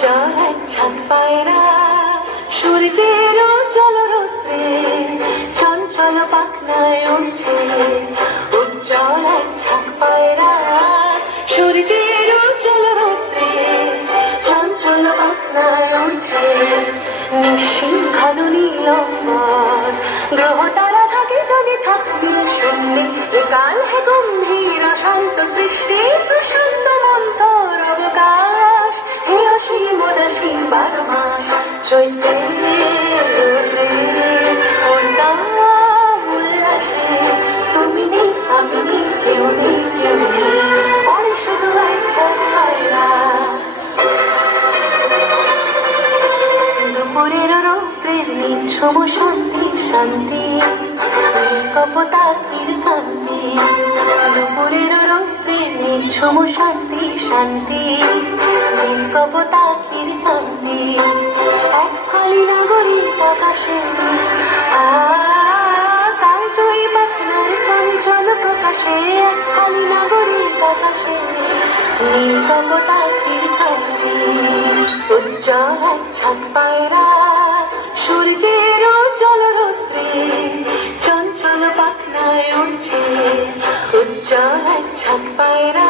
উজ্জ্বল এক ছাদ পায়রা সূর্যের উজ্জ্বল রৌদ্রে চঞ্চল পাখনায় উঠছে। উজ্জ্বল এক ছাদ পায়রা সূর্যের উজ্জ্বল রৌদ্রে চঞ্চল পাখনায় উঠছে। নিশ্চিত ঘন নীলম্বর গ্রহ তারা থাকে জানে থাকবে শূন্যে। কাল হে গম্ভীর শান্ত সৃষ্টি প্রশান্ত মন্থর অবকাশ। হে অসীম উদাসীন 12 মাস চৈত্রে উল্লাসে তুমি নেই আমি নেই কেউ নেই কেউ নেই পরে শুধু এক ছাদ পায়রা। দুপুরের রৌদ্রের নিঝুম শান্তি শান্তি কপোতাকির কান্তি। দুপুরের রৌদ্রের নিঝুম শান্তি শান্তি কপোতাকির কান্তি। এক ফালি নাগরিক আকাশে তার জয়ী পাখনার চঞ্চল প্রকাশে। এক ফালি নাগরিক আকাশে কপোতাকির কান্তি। উজ্জ্বল এক ছাদ পায়রা সূর্যের উজ্জ্বল রৌদ্রে চঞ্চল পাখনায় উঠছে। উজ্জ্বল এক ছাদ পায়রা।